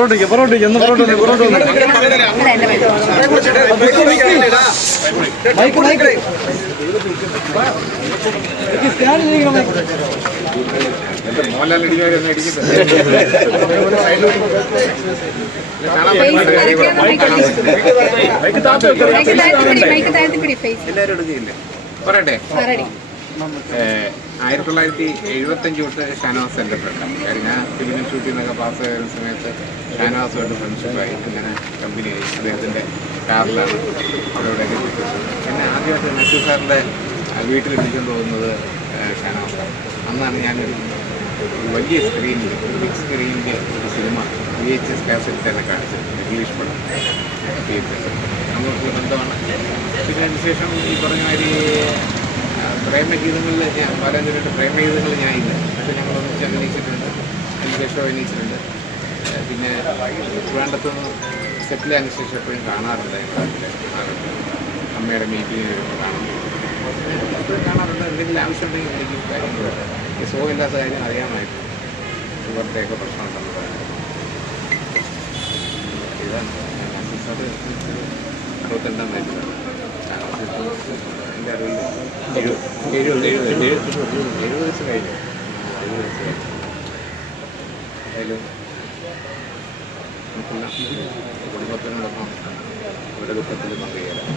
പുറകോട്ടേക്ക് പുറകോട്ടേക്ക് ഒന്ന് ഫേസ് എല്ലാവരും എടുക്കില്ലേ പറയട്ടെ ആയിരത്തി തൊള്ളായിരത്തി എഴുപത്തഞ്ച് തൊട്ട് ഷാനവാസ് എന്റെ ഫ്രണ്ടാണ് ഞാൻ ഫിലിമിൽ ഷൂട്ട് ചെയ്യുന്നൊക്കെ പാസ് ചെയ്യുന്ന സമയത്ത് ഷാനവാസുമായിട്ട് ഫ്രണ്ട്ഷിപ്പായി അങ്ങനെ കമ്പനിയായി അദ്ദേഹത്തിന്റെ കാറിലാണ് അവിടെ എന്നെ ആദ്യമായിട്ട് നസീർ സാറിന്റെ വീട്ടിൽ വിളിച്ചുകൊണ്ട് പോകുന്നത് ഷാനവാസാണ്. അന്നാണ് ഞാനൊരു വലിയ സ്ക്രീനിൽ ബിഗ് സ്ക്രീനിന്റെ ഒരു cinema V H S cassette തന്നെ കാണിച്ചത്. ഇംഗ്ലീഷ് പടം. നമുക്ക് ബന്ധമാണ് പിന്നെ അതിനുശേഷം ഈ പറഞ്ഞ മാതിരി പ്രേമഗീതങ്ങളിൽ ഞാൻ ബാലേന്ദ്രനായിട്ട് പ്രേമഗീതങ്ങൾ ഞാൻ ഇല്ല. പക്ഷേ ഞങ്ങൾ ഒന്നിച്ച് അഭിനയിച്ചിട്ടുണ്ട്. ഷോ അഭിനയിച്ചിട്ടുണ്ട്. പിന്നെ വേണ്ടത്തുനിന്ന് സെറ്റിൽ ആയതിനു ശേഷം എപ്പോഴും കാണാറുണ്ട്. അമ്മയുടെ മീറ്റിംഗ് വരുമ്പോൾ എപ്പോഴും കാണാറുണ്ട്. എന്തെങ്കിലും ആവശ്യമുണ്ടെങ്കിൽ എനിക്ക് കാര്യങ്ങൾ ഈ സുഖമില്ലാത്ത കാര്യം അറിയാമായിരുന്നു. ഷുഗറിന്റെയൊക്കെ പ്രശ്നമുണ്ടെന്ന് പറയുന്നത് ഇതാണ്. അറുപത്തിരണ്ടാം വയസ്സിലാണ് എന്റെ അറിവിൽ എഴുപത് എഴുപത് എഴുപത് കഴിഞ്ഞു എഴുപത് വയസ്സ് കഴിഞ്ഞു എന്തായാലും നമുക്കെല്ലാം കുടുംബത്തിനോടൊപ്പം അവരുടെ ദുഃഖത്തിൽ പങ്കുചേരാം